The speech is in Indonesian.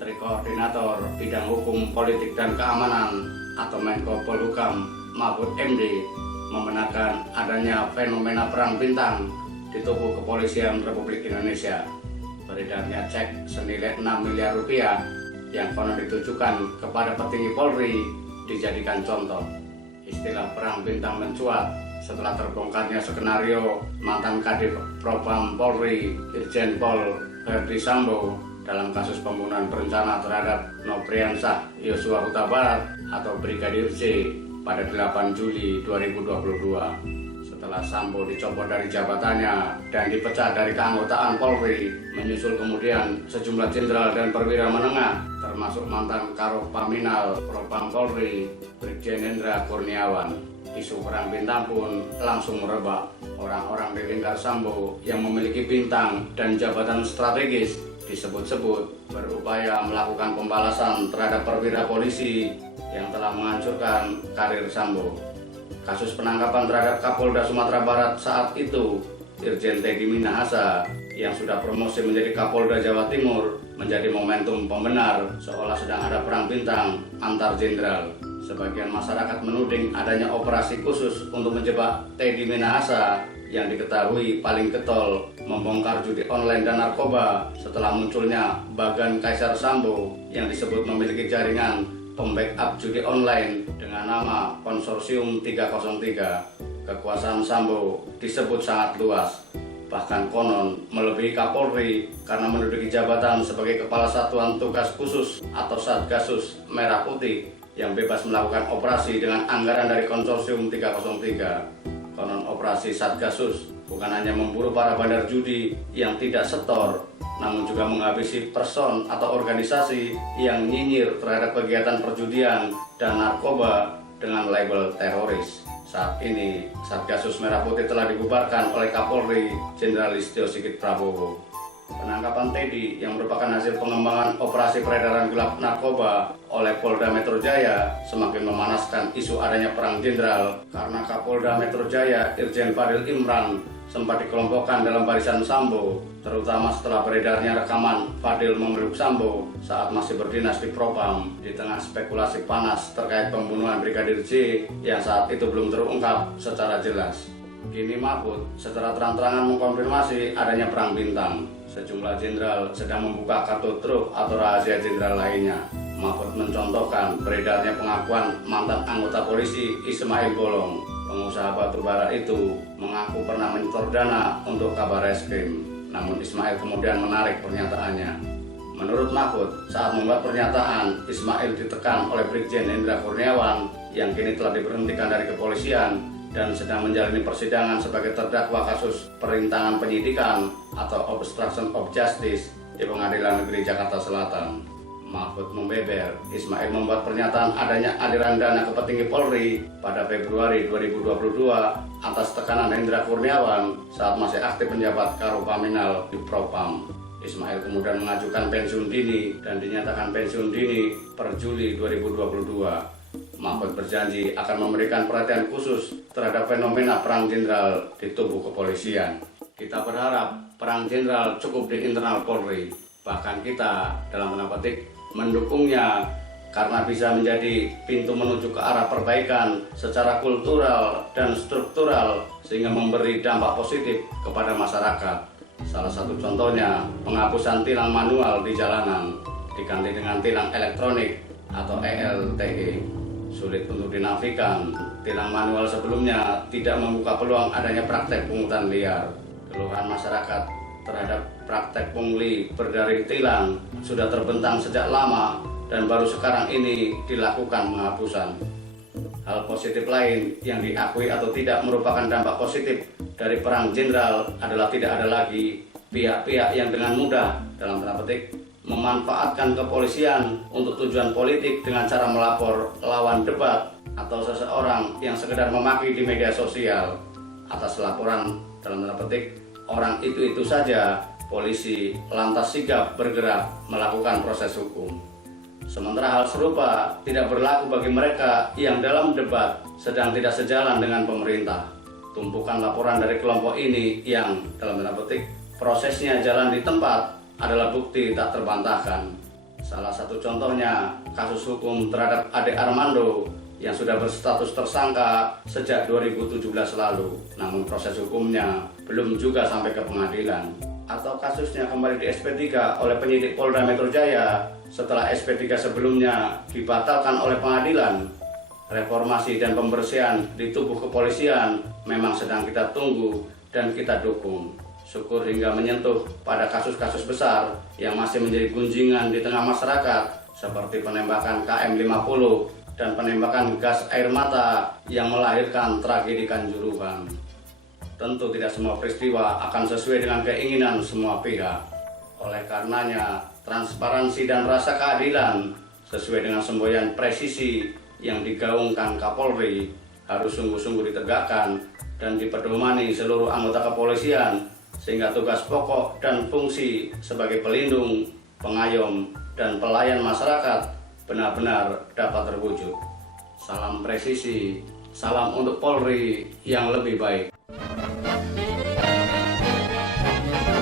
Menteri Koordinator Bidang Hukum, Politik, dan Keamanan atau Menko Polhukam Mahfud MD membenarkan adanya fenomena perang bintang di tubuh Kepolisian Republik Indonesia. Beredarnya cek senilai 6 miliar rupiah yang konon ditujukan kepada petinggi Polri dijadikan contoh. Istilah perang bintang mencuat setelah terbongkarnya skenario mantan Kadif Propam Polri Irjen Pol Verdi Sambo dalam kasus pembunuhan berencana terhadap Nopriansah Yosua Huta Barat atau Brigadir J pada 8 Juli 2022. Setelah Sambo dicopot dari jabatannya dan dipecat dari keanggotaan Polri, menyusul kemudian sejumlah jenderal dan perwira menengah, termasuk mantan Karo Paminal Propam Polri Brigjen Hendra Kurniawan. Isu perang bintang pun langsung merebak. Orang-orang di lingkar Sambo yang memiliki bintang dan jabatan strategis disebut-sebut berupaya melakukan pembalasan terhadap perwira polisi yang telah menghancurkan karir Sambo. Kasus penangkapan terhadap Kapolda Sumatera Barat saat itu, Irjen Teddy Minahasa, yang sudah promosi menjadi Kapolda Jawa Timur, menjadi momentum pembenar seolah sedang ada perang bintang antar jenderal. Sebagian masyarakat menuding adanya operasi khusus untuk menjebak Teddy Minahasa yang diketahui paling getol membongkar judi online dan narkoba setelah munculnya Bagan Kaisar Sambo yang disebut memiliki jaringan pembackup judi online dengan nama Konsorsium 303. Kekuasaan Sambo disebut sangat luas, bahkan konon melebihi Kapolri karena menduduki jabatan sebagai Kepala Satuan Tugas Khusus atau Satgasus Merah Putih yang bebas melakukan operasi dengan anggaran dari Konsorsium 303. Konon operasi Satgasus bukan hanya memburu para bandar judi yang tidak setor, namun juga menghabisi person atau organisasi yang nyinyir terhadap kegiatan perjudian dan narkoba dengan label teroris. Saat ini, Satgasus Merah Putih telah dibubarkan oleh Kapolri Jenderal Listio Sigit Prabowo. Penangkapan Teddy yang merupakan hasil pengembangan operasi peredaran gelap narkoba oleh Polda Metro Jaya semakin memanaskan isu adanya perang jenderal karena Kapolda Metro Jaya Irjen Fadil Imran sempat dikelompokkan dalam barisan Sambo, terutama setelah beredarnya rekaman Fadil memeluk Sambo saat masih berdinas di Propam di tengah spekulasi panas terkait pembunuhan Brigadir J yang saat itu belum terungkap secara jelas. Kini Mahfud secara terang-terangan mengkonfirmasi adanya perang bintang. Sejumlah jenderal sedang membuka kartu truf atau rahasia jenderal lainnya. Mahfud mencontohkan beredarnya pengakuan mantan anggota polisi Ismail Bolong. Pengusaha batubara itu mengaku pernah menyetor dana untuk kabar reskrim. Namun Ismail kemudian menarik pernyataannya. Menurut Mahfud, saat membuat pernyataan, Ismail ditekan oleh Brigjen Hendra Kurniawan yang kini telah diberhentikan dari kepolisian dan sedang menjalani persidangan sebagai terdakwa kasus perintangan penyidikan atau obstruction of justice di Pengadilan Negeri Jakarta Selatan. Mahfud membeber, Ismail membuat pernyataan adanya aliran dana ke petinggi Polri pada Februari 2022 atas tekanan Hendra Kurniawan saat masih aktif menjabat Karo Paminal di Propam. Ismail kemudian mengajukan pensiun dini dan dinyatakan pensiun dini per Juli 2022. Mahfud berjanji akan memberikan perhatian khusus terhadap fenomena perang jenderal di tubuh kepolisian. Kita berharap perang jenderal cukup di internal Polri, bahkan kita dalam tanda petik mendukungnya karena bisa menjadi pintu menuju ke arah perbaikan secara kultural dan struktural sehingga memberi dampak positif kepada masyarakat. Salah satu contohnya penghapusan tilang manual di jalanan diganti dengan tilang elektronik atau ELTE. Sulit untuk dinafikan, tilang manual sebelumnya tidak membuka peluang adanya praktek pungutan liar. Keluhan masyarakat terhadap praktek pungli berdaring tilang sudah terbentang sejak lama dan baru sekarang ini dilakukan penghapusan. Hal positif lain yang diakui atau tidak merupakan dampak positif dari perang jenderal adalah tidak ada lagi pihak-pihak yang dengan mudah dalam tanda petik memanfaatkan kepolisian untuk tujuan politik dengan cara melapor lawan debat atau seseorang yang sekedar memaki di media sosial. Atas laporan dalam tanda petik orang itu saja, polisi lantas sigap bergerak melakukan proses hukum. Sementara hal serupa tidak berlaku bagi mereka yang dalam debat sedang tidak sejalan dengan pemerintah. Tumpukan laporan dari kelompok ini yang dalam tanda petik prosesnya jalan di tempat adalah bukti tak terbantahkan. Salah satu contohnya kasus hukum terhadap Ade Armando yang sudah berstatus tersangka sejak 2017 lalu, namun proses hukumnya belum juga sampai ke pengadilan. Atau kasusnya kembali di SP3 oleh penyidik Polda Metro Jaya setelah SP3 sebelumnya dibatalkan oleh pengadilan. Reformasi dan pembersihan di tubuh kepolisian memang sedang kita tunggu dan kita dukung. Syukur hingga menyentuh pada kasus-kasus besar yang masih menjadi gunjingan di tengah masyarakat seperti penembakan KM50 dan penembakan gas air mata yang melahirkan tragedi Kanjuruhan. Tentu tidak semua peristiwa akan sesuai dengan keinginan semua pihak. Oleh karenanya, transparansi dan rasa keadilan sesuai dengan semboyan presisi yang digaungkan Kapolri harus sungguh-sungguh ditegakkan dan dipedomani seluruh anggota kepolisian sehingga tugas pokok dan fungsi sebagai pelindung, pengayom, dan pelayan masyarakat benar-benar dapat terwujud. Salam presisi, salam untuk Polri yang lebih baik.